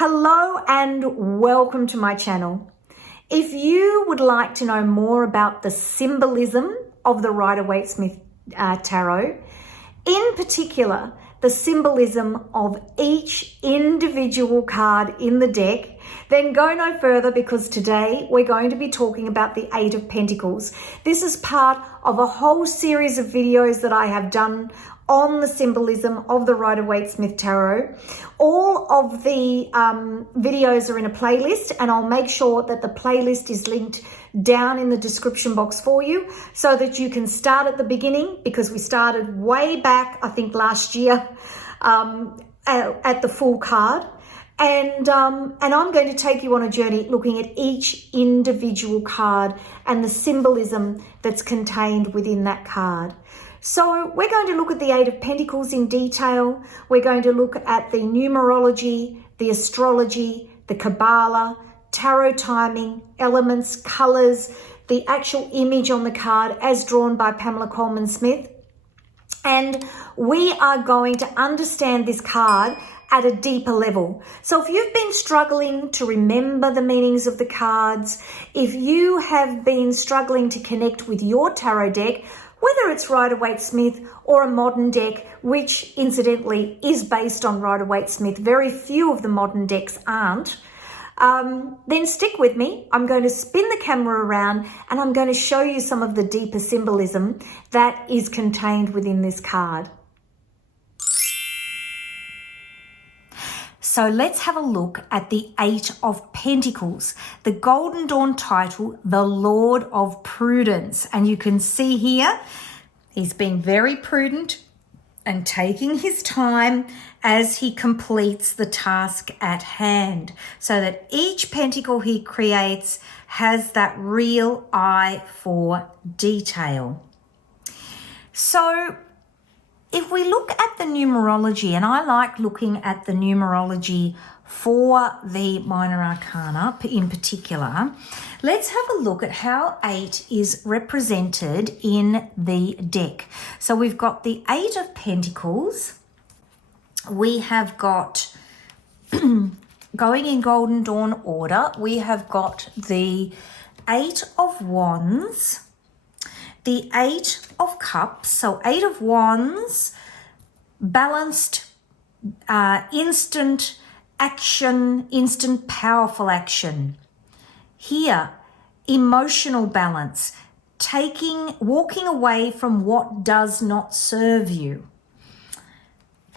Hello and welcome to my channel. If you would like to know more about the symbolism of the Rider-Waite Tarot, in particular, the symbolism of each individual card in the deck, then go no further because today we're going to be talking about the Eight of Pentacles. This is part of a whole series of videos that I have done on the symbolism of the Rider-Waite Tarot. All of the videos are in a playlist, and I'll make sure that the playlist is linked down in the description box for you so that you can start at the beginning, because we started way back, I think last year, at the full card. And I'm going to take you on a journey looking at each individual card and the symbolism that's contained within that card. So we're going to look at the Eight of Pentacles in detail. We're going to look at the numerology, the astrology, the Kabbalah, tarot timing, elements, colors, the actual image on the card as drawn by Pamela Coleman Smith. And we are going to understand this card at a deeper level. So if you've been struggling to remember the meanings of the cards, if you have been struggling to connect with your tarot deck, whether it's Rider-Waite or a modern deck, which incidentally is based on Rider-Waite, very few of the modern decks aren't, then stick with me. I'm going to spin the camera around and I'm going to show you some of the deeper symbolism that is contained within this card. So let's have a look at the Eight of Pentacles, the Golden Dawn title, the Lord of Prudence. And you can see here, he's being very prudent and taking his time as he completes the task at hand, so that each pentacle he creates has that real eye for detail. So if we look at the numerology, and I like looking at the numerology for the minor arcana in particular, let's have a look at how 8 is represented in the deck. So we've got the Eight of Pentacles. We have got, going in Golden Dawn order, we have got the Eight of Wands, the Eight of Cups, so Eight of Wands, balanced, instant action, instant powerful action. Here, emotional balance, walking away from what does not serve you.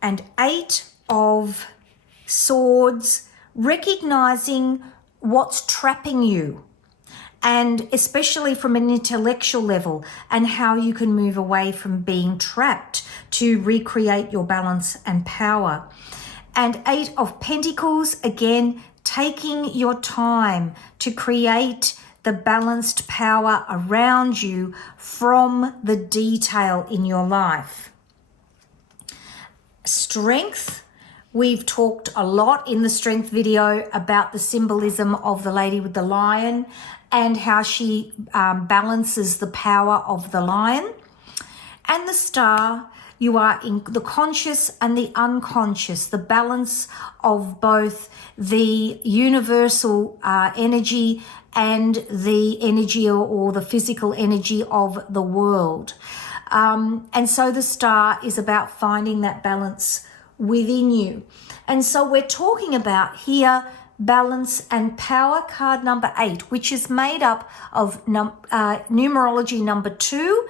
And Eight of Swords, recognizing what's trapping you, and especially from an intellectual level, and how you can move away from being trapped to recreate your balance and power. And Eight of Pentacles, again, taking your time to create the balanced power around you from the detail in your life. Strength, we've talked a lot in the strength video about the symbolism of the lady with the lion and how she balances the power of the lion. And the star, you are in the conscious and the unconscious, the balance of both the universal energy and the energy or the physical energy of the world. And so the star is about finding that balance within you. And so we're talking about here balance and power, card number 8, which is made up of numerology number 2,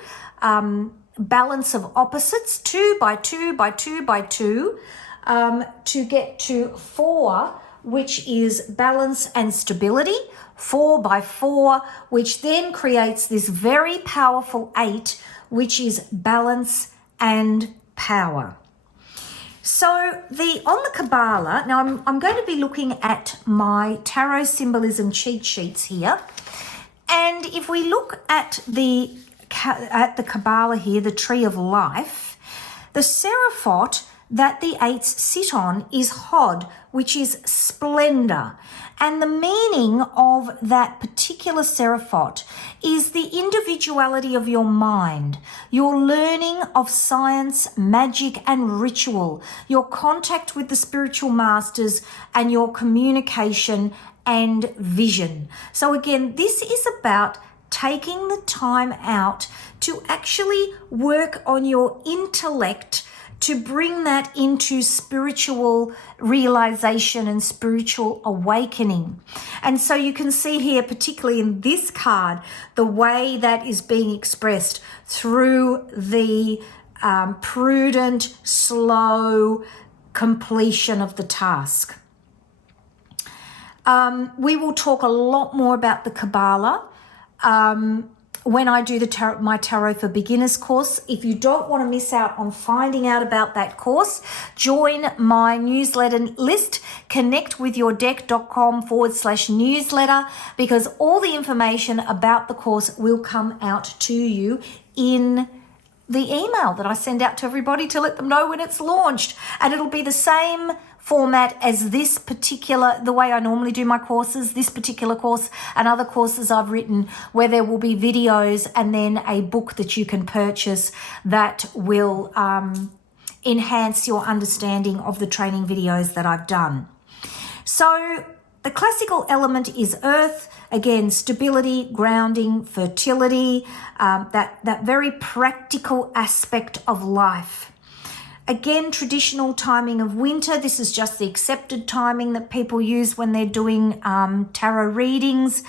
balance of opposites, 2 by 2 by 2 by 2, to get to 4, which is balance and stability, 4 by 4, which then creates this very powerful 8, which is balance and power. So on the Kabbalah, now I'm going to be looking at my tarot symbolism cheat sheets here. And if we look at the Kabbalah here, the Tree of Life, the Seraphot that the eights sit on is Hod, which is splendor. And the meaning of that particular seraphot is the individuality of your mind, your learning of science, magic, and ritual, your contact with the spiritual masters, and your communication and vision. So again, this is about taking the time out to actually work on your intellect to bring that into spiritual realization and spiritual awakening. And so you can see here, particularly in this card, the way that is being expressed through the prudent, slow completion of the task. We will talk a lot more about the Kabbalah when I do my Tarot for Beginners course. If you don't want to miss out on finding out about that course, join my newsletter list, connectwithyourdeck.com/newsletter, because all the information about the course will come out to you in the email that I send out to everybody to let them know when it's launched. And it'll be the same format as this particular, the way I normally do my courses, this particular course and other courses I've written, where there will be videos and then a book that you can purchase that will enhance your understanding of the training videos that I've done. So the classical element is earth. Again, stability, grounding, fertility, that very practical aspect of life. Again, traditional timing of winter. This is just the accepted timing that people use when they're doing tarot readings.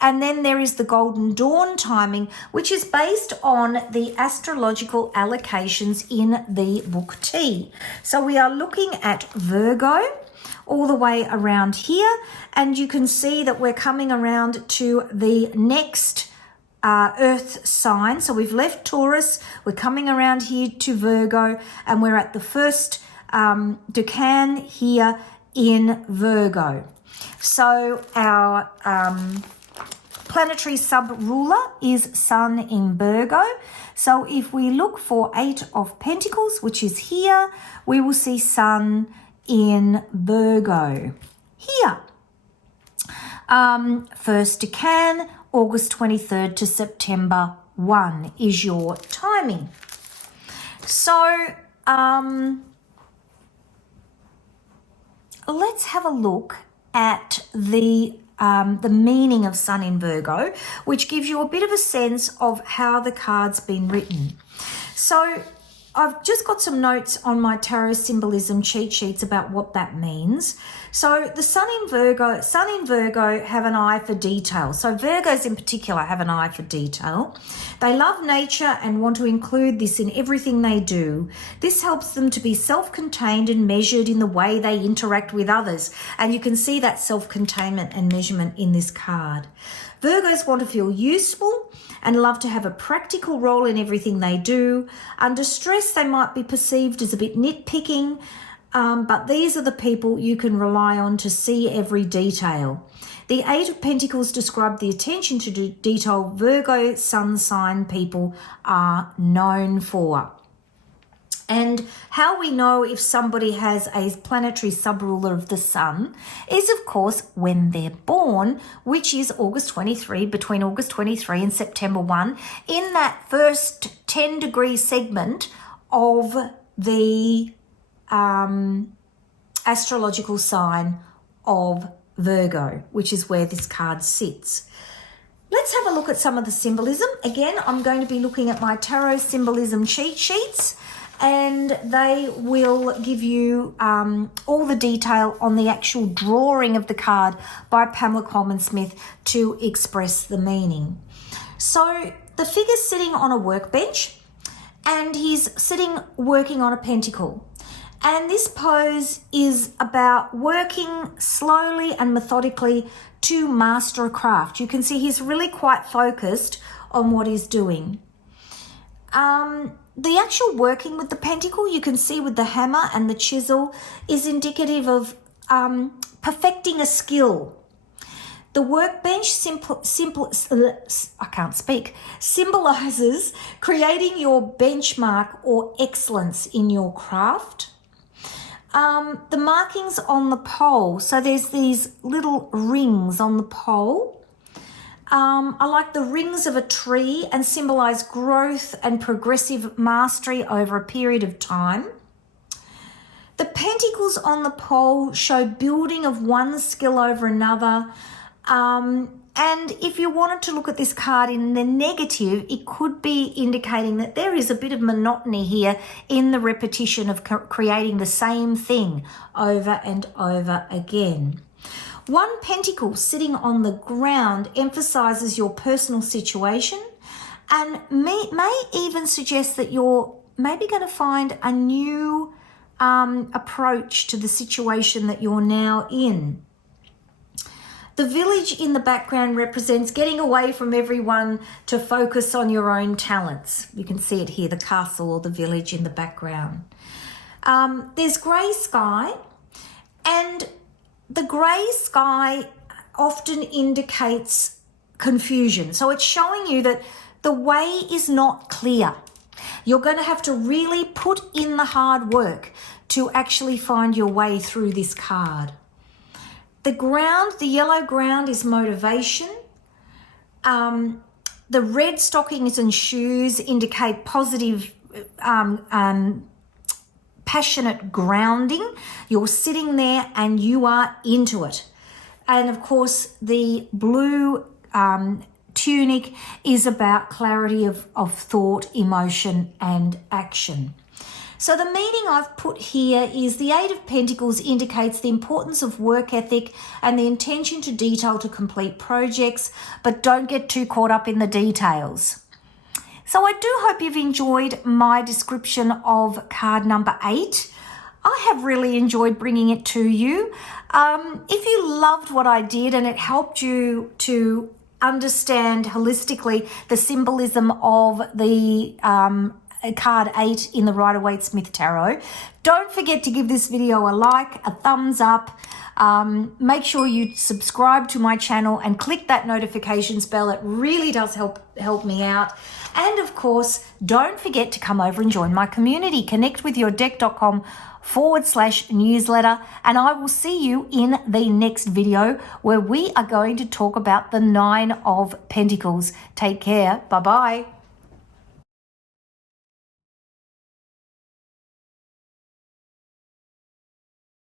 And then there is the golden dawn timing, which is based on the astrological allocations in the book T. So we are looking at Virgo all the way around here. And you can see that we're coming around to the next earth sign. So we've left Taurus, we're coming around here to Virgo, and we're at the first decan here in Virgo. So our planetary sub-ruler is Sun in Virgo. So if we look for Eight of Pentacles, which is here, we will see Sun in Virgo here. First decan, August 23rd to September 1 is your timing. So let's have a look at the meaning of Sun in Virgo, which gives you a bit of a sense of how the card's been written. So I've just got some notes on my tarot symbolism cheat sheets about what that means. So the Sun in Virgo have an eye for detail. So Virgos in particular have an eye for detail. They love nature and want to include this in everything they do. This helps them to be self-contained and measured in the way they interact with others. And you can see that self-containment and measurement in this card. Virgos want to feel useful and love to have a practical role in everything they do. Under stress, they might be perceived as a bit nitpicking, but these are the people you can rely on to see every detail. The Eight of Pentacles describe the attention to detail Virgo sun sign people are known for. And how we know if somebody has a planetary sub-ruler of the sun is, of course, when they're born, which is August 23, between August 23 and September 1, in that first 10-degree segment of the astrological sign of Virgo, which is where this card sits. Let's have a look at some of the symbolism. Again, I'm going to be looking at my tarot symbolism cheat sheets, and they will give you all the detail on the actual drawing of the card by Pamela Coleman Smith to express the meaning. So the figure's sitting on a workbench and he's sitting working on a pentacle. And this pose is about working slowly and methodically to master a craft. You can see he's really quite focused on what he's doing. The actual working with the pentacle, you can see with the hammer and the chisel, is indicative of perfecting a skill. The workbench symbolizes creating your benchmark or excellence in your craft. the markings on the pole. So there's these little rings on the pole. I like the rings of a tree and symbolize growth and progressive mastery over a period of time. The pentacles on the pole show building of one skill over another. And if you wanted to look at this card in the negative, it could be indicating that there is a bit of monotony here in the repetition of creating the same thing over and over again. One pentacle sitting on the ground emphasizes your personal situation and may even suggest that you're maybe going to find a new approach to the situation that you're now in. The village in the background represents getting away from everyone to focus on your own talents. You can see it here, the castle or the village in the background. There's grey sky, and the grey sky often indicates confusion. So it's showing you that the way is not clear. You're going to have to really put in the hard work to actually find your way through this card. The ground, the yellow ground, is motivation. The red stockings and shoes indicate positive, passionate grounding. You're sitting there and you are into it. And of course, the blue tunic is about clarity of thought, emotion, and action. So the meaning I've put here is the Eight of Pentacles indicates the importance of work ethic and the intention to detail to complete projects, but don't get too caught up in the details. So I do hope you've enjoyed my description of card number 8. I have really enjoyed bringing it to you. If you loved what I did and it helped you to understand holistically the symbolism of the card 8 in the Rider-Waite-Smith Tarot, don't forget to give this video a like, a thumbs up. Make sure you subscribe to my channel and click that notifications bell. It really does help me out. And of course, don't forget to come over and join my community. connectwithyourdeck.com/newsletter. And I will see you in the next video where we are going to talk about the 9 of Pentacles. Take care. Bye-bye.